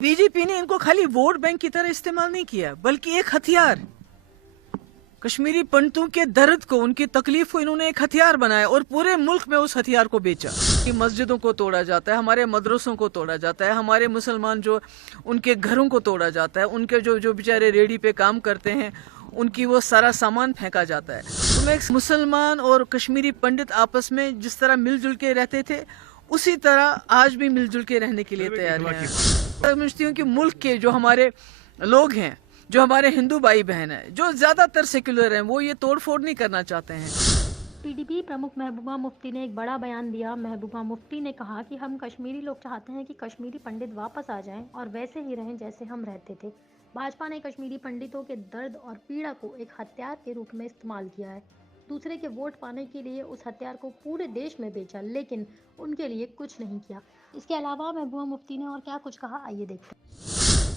BJP ने इनको खाली वोट बैंक की तरह इस्तेमाल नहीं किया, बल्कि एक हथियार, कश्मीरी पंडितों के दर्द को, उनकी तकलीफ को इन्होंने एक हथियार बनाया और पूरे मुल्क में उस हथियार को बेचा। कि मस्जिदों को तोड़ा जाता है, हमारे मदरसों को तोड़ा जाता है, हमारे मुसलमान जो उनके घरों को तोड़ा जाता है, उनके जो बेचारे रेडी पे काम करते हैं उनकी वो सारा सामान फेंका जाता है। तो मैं एक मुसलमान और कश्मीरी पंडित आपस में जिस तरह मिलजुल के रहते थे उसी तरह आज भी मिलजुल के रहने के लिए तैयार हैं। मैं समझती हूँ कि मुल्क के जो हमारे लोग हैं, जो हमारे हिंदू भाई बहन हैं, जो ज्यादातर सेक्युलर हैं, वो ये तोड़ फोड़ नहीं करना चाहते हैं। पीडीपी प्रमुख महबूबा मुफ्ती ने एक बड़ा बयान दिया। महबूबा मुफ्ती ने कहा कि हम कश्मीरी लोग चाहते हैं कि कश्मीरी पंडित वापस आ जाएं और वैसे ही रहें जैसे हम रहते थे। भाजपा ने कश्मीरी पंडितों के दर्द और पीड़ा को एक हथियार के रूप में इस्तेमाल किया है। दूसरे के वोट पाने के लिए उस हथियार को पूरे देश में बेचा, लेकिन उनके लिए कुछ नहीं किया। इसके अलावा महबूबा मुफ्ती ने और क्या कुछ कहा, आइए देखते हैं।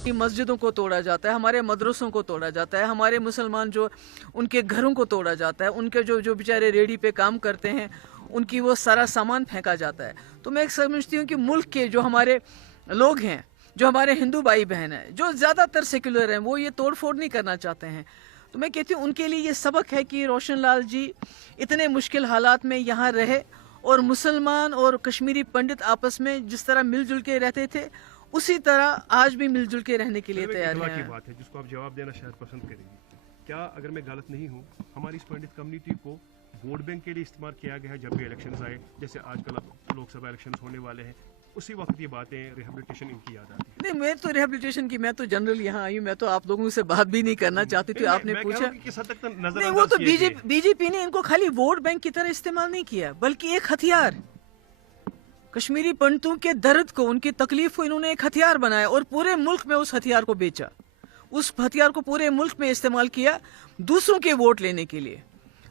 कि मस्जिदों को तोड़ा जाता है, हमारे मदरसों को तोड़ा जाता है, हमारे मुसलमान जो उनके घरों को तोड़ा जाता है, उनके जो बेचारे रेडी पे काम करते हैं उनकी वो सारा सामान फेंका जाता है। तो मैं एक समझती हूँ कि मुल्क के जो हमारे लोग हैं, जो हमारे हिंदू भाई बहन हैं, जो ज्यादातर सेक्युलर हैं, वो ये तोड़ फोड़ नहीं करना चाहते हैं। तो मैं कहती हूँ उनके लिए ये सबक है कि रोशन लाल जी इतने मुश्किल हालात में यहाँ रहे और मुसलमान और कश्मीरी पंडित आपस में जिस तरह मिलजुल के रहते थे उसी तरह आज भी मिलजुल के रहने के लिए तैयार हैं। की बात है जिसको आप जवाब देना शायद पसंद करेंगे। क्या अगर मैं गलत नहीं हूँ, हमारी इस पंडित कम्युनिटी को वोट बैंक के लिए इस्तेमाल किया गया है? जब भी इलेक्शंस आए, जैसे आजकल लोकसभा इलेक्शंस होने वाले हैं, उसी वक्त ये बातें रिहेबिलिटेशन इनकी याद आती है। नहीं, मैं तो रिहेबिलिटेशन की, मैं तो जनरल यहाँ आई हूँ, मैं तो आप लोगों से बात भी नहीं करना चाहती थी। आपने पूछा, नहीं, वो तो बीजेपी ने इनको खाली वोट बैंक की तरह इस्तेमाल नहीं किया, बल्कि एक हथियार, कश्मीरी पंडितों के दर्द को, उनकी तकलीफ को इन्होंने एक हथियार बनाया और पूरे मुल्क में उस हथियार को बेचा। उस हथियार को पूरे मुल्क में इस्तेमाल किया दूसरों के वोट लेने के लिए।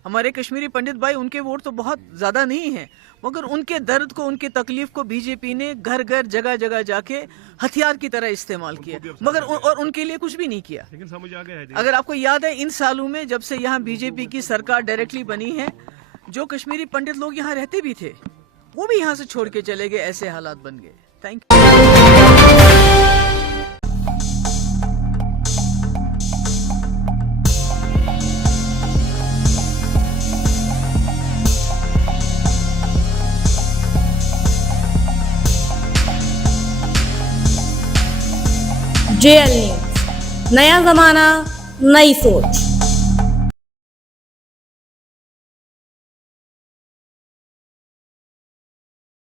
हमारे कश्मीरी पंडित भाई, उनके वोट तो बहुत ज्यादा नहीं है, मगर उनके दर्द को, उनकी तकलीफ को बीजेपी ने घर घर जगह जगह जाके हथियार की तरह इस्तेमाल किया, मगर और उनके लिए कुछ भी नहीं किया। लेकिन समझ आ गया है। अगर आपको याद है, इन सालों में जब से यहाँ बीजेपी की सरकार डायरेक्टली बनी है, जो कश्मीरी पंडित लोग यहाँ रहते भी थे वो भी यहाँ से छोड़ के चले गए, ऐसे हालात बन गए। Thank you. JL न्यूज़, नया जमाना, नई सोच।